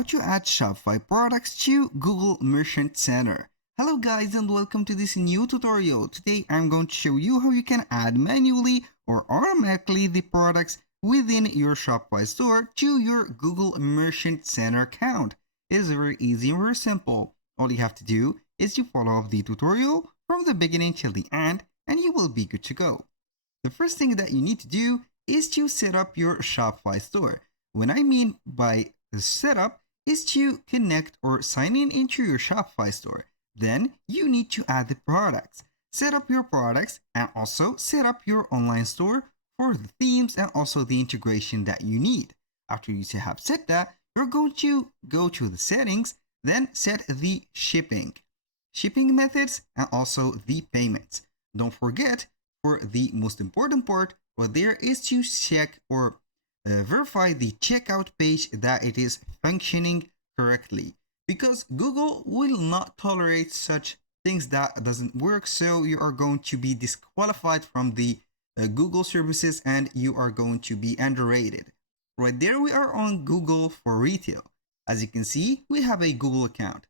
how to add Shopify products to Google Merchant Center. Hello guys and welcome to this new tutorial. Today I'm going to show you how you can add manually or automatically the products within your Shopify store to your Google Merchant Center account. It is very easy and very simple. All you have to do is to follow the tutorial from the beginning till the end and you will be good to go. The first thing that you need to do is to set up your Shopify store. What I mean by the setup is to connect or sign in into your Shopify store. Then you need to add the products, set up your products, and also set up your online store for the themes and also the integration that you need. After you have set that, you're going to go to the settings, then set the shipping methods, and also the payments. Don't forget, for the most important part, what there is to check or verify the checkout page that it is functioning correctly, because Google will not tolerate such things that doesn't work, so you are going to be disqualified from the Google services and you are going to be underrated. Right there we are on Google for retail. As you can see, we have a Google account.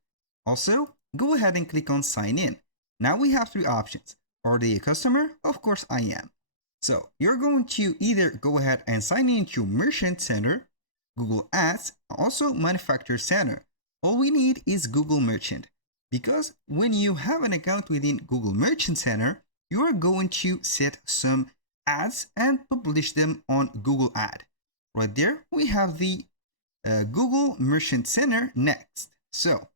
Also, go ahead and click on sign in. Now we have three options. Are they a customer? Of course I am. So you're going to either go ahead and sign into Merchant Center, Google Ads, also Manufacturer Center. All we need is Google Merchant, because when you have an account within Google Merchant Center, you are going to set some ads and publish them on Google Ad. Right there, we have the Google Merchant Center next. So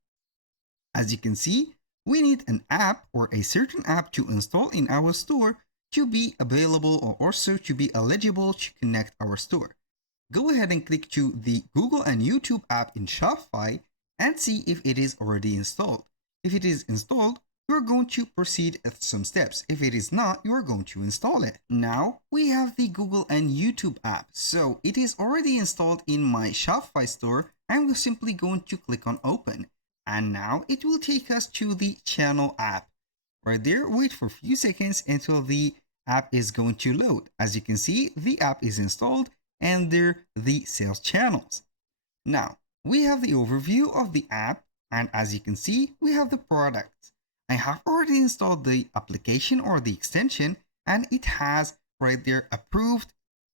as you can see, we need an app or a certain app to install in our store to be available or also to be eligible to connect our store. Go ahead and click to the Google and YouTube app in Shopify and see if it is already installed. If it is installed, you are going to proceed at some steps. If it is not, you are going to install it. Now we have the Google and YouTube app. So it is already installed in my Shopify store. I'm simply going to click on open. And now it will take us to the channel app. Right there, wait for a few seconds until the app is going to load. As you can see, the app is installed and there the sales channels. Now we have the overview of the app, and as you can see, we have the products. I have already installed the application or the extension, and it has right there approved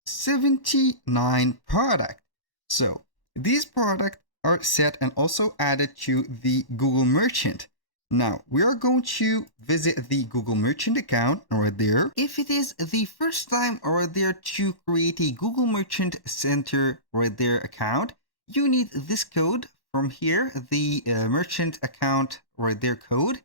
79 products. So these products are set and also added to the Google Merchant. Now we are going to visit the Google Merchant account right there. If it is the first time right there to create a Google Merchant Center right there account, you need this code from here, the merchant account right there code.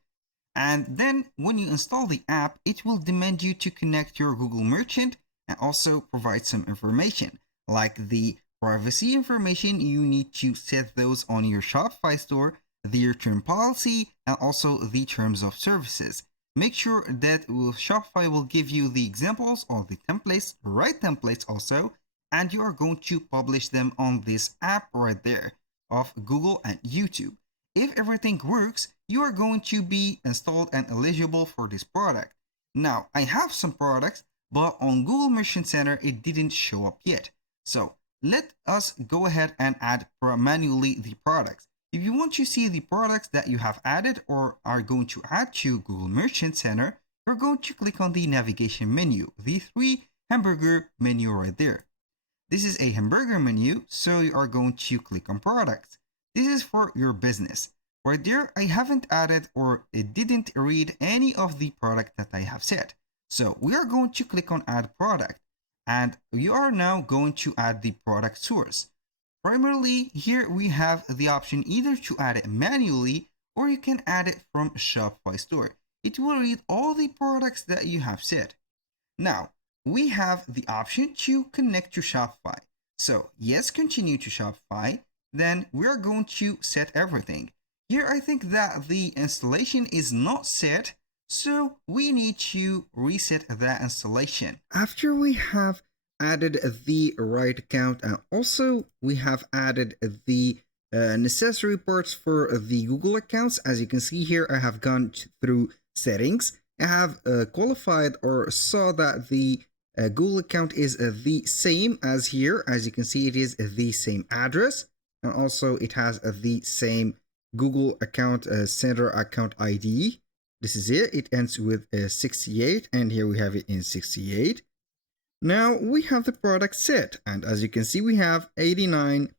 And then when you install the app, it will demand you to connect your Google Merchant and also provide some information like the privacy information. You need to set those on your Shopify store, the return policy, and also the terms of services. Make sure that Shopify will give you the examples or the templates, right templates also, and you are going to publish them on this app right there of Google and YouTube. If everything works, you are going to be installed and eligible for this product. Now, I have some products, but on Google Merchant Center, it didn't show up yet. So let us go ahead and add manually the products. If you want to see the products that you have added or are going to add to Google Merchant Center, you're going to click on the navigation menu, the three hamburger menu right there. This is a hamburger menu, so you are going to click on products. This is for your business. Right there, I haven't added or it didn't read any of the product that I have set. So we are going to click on add product, and we are now going to add the product source. Primarily, here we have the option either to add it manually or you can add it from Shopify store. It will read all the products that you have set. Now, we have the option to connect to Shopify. So yes, continue to Shopify. Then we are going to set everything. Here, I think that the installation is not set, so we need to reset that installation. After we have added the right account and also we have added the necessary parts for the Google accounts. As you can see here, I have gone through settings. I have qualified or saw that the Google account is the same as here. As you can see, it is the same address. and also it has the same Google account center account ID. This is it. It ends with 68, and here we have it in 68. Now we have the product set, and as you can see, we have 89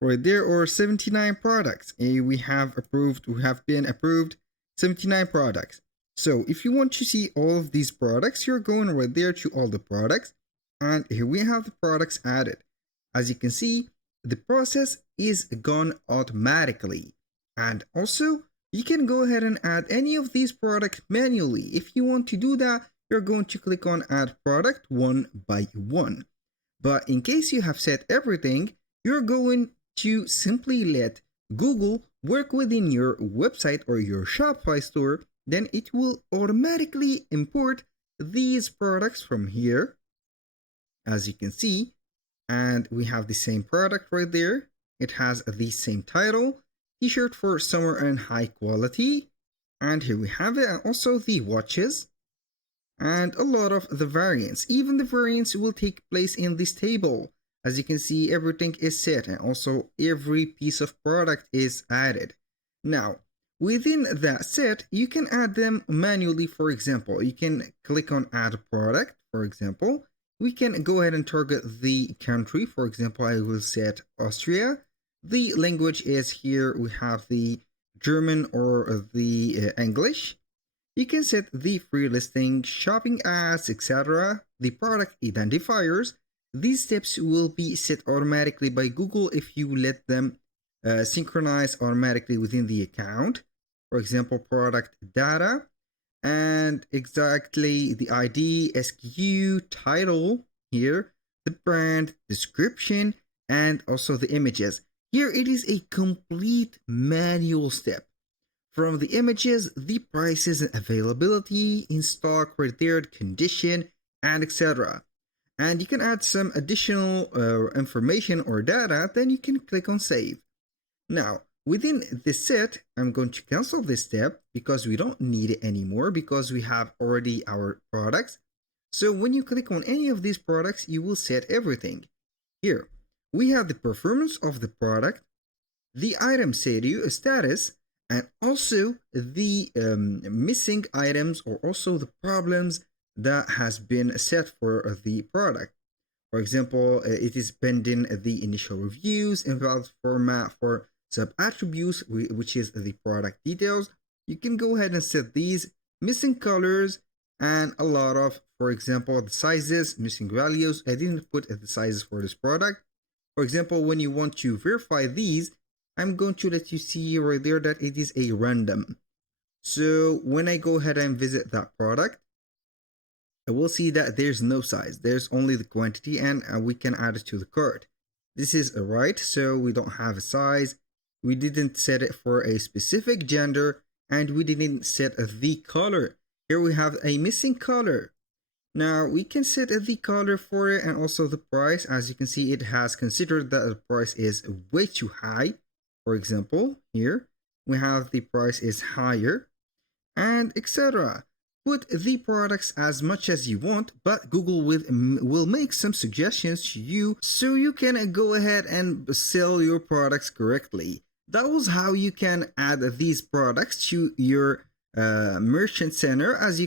right there, or 79 products. We have been approved 79 products. So if you want to see all of these products, you're going right there to all the products, and here we have the products added. As you can see, the process is gone automatically, and also you can go ahead and add any of these products manually. If you want to do that, you're going to click on add product one by one. But in case you have set everything, you're going to simply let Google work within your website or your Shopify store. Then it will automatically import these products from here, as you can see, and we have the same product right there. It has the same title, t-shirt for summer and high quality, and here we have it, and also the watches and a lot of the variants. Even the variants will take place in this table. As you can see, everything is set, and also every piece of product is added. Now within that set, you can add them manually. For example, you can click on add product. For example, we can go ahead and target the country. For example, I will set Austria. The language is here. We have the German or the English. You can set the free listing, shopping ads, etc. The product identifiers. These steps will be set automatically by Google if you let them synchronize automatically within the account. For example, product data, and exactly the ID, SKU, title here, the brand, description, and also the images. Here it is a complete manual step. From the images, the prices and availability, in stock, right there, condition, and etc. And you can add some additional information or data, then you can click on save. Now, within this set, I'm going to cancel this step because we don't need it anymore because we have already our products. So when you click on any of these products, you will set everything. Here, we have the performance of the product, the item status, and also the missing items or also the problems that has been set for the product. For example, it is pending the initial reviews, invalid format for sub-attributes, which is the product details. You can go ahead and set these, missing colors, and a lot of, for example, the sizes, missing values. I didn't put the sizes for this product. For example, when you want to verify these, I'm going to let you see right there that it is a random. So when I go ahead and visit that product, I will see that there's no size. There's only the quantity, and we can add it to the cart. This is right, so we don't have a size. We didn't set it for a specific gender, and we didn't set the color. Here we have a missing color. Now we can set the color for it and also the price. As you can see, it has considered that the price is way too high. For example, here we have the price is higher, and etc. Put the products as much as you want, but Google will make some suggestions to you so you can go ahead and sell your products correctly. That was how you can add these products to your merchant center. As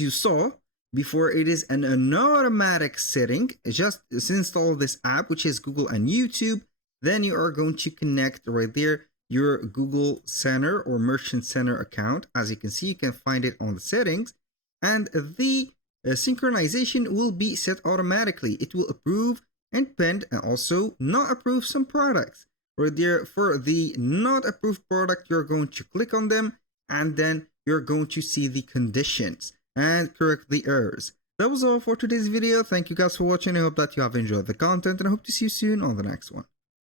you saw before, it is an automatic setting. Just install this app, which is Google and YouTube. Then you are going to connect right there your Google Center or Merchant Center account. As you can see, you can find it on the settings, and the synchronization will be set automatically. It will approve and pend and also not approve some products. Right there, for the not approved product, you're going to click on them, and then you're going to see the conditions and correct the errors. That was all for today's video. Thank you guys for watching. I hope that you have enjoyed the content, and I hope to see you soon on the next one.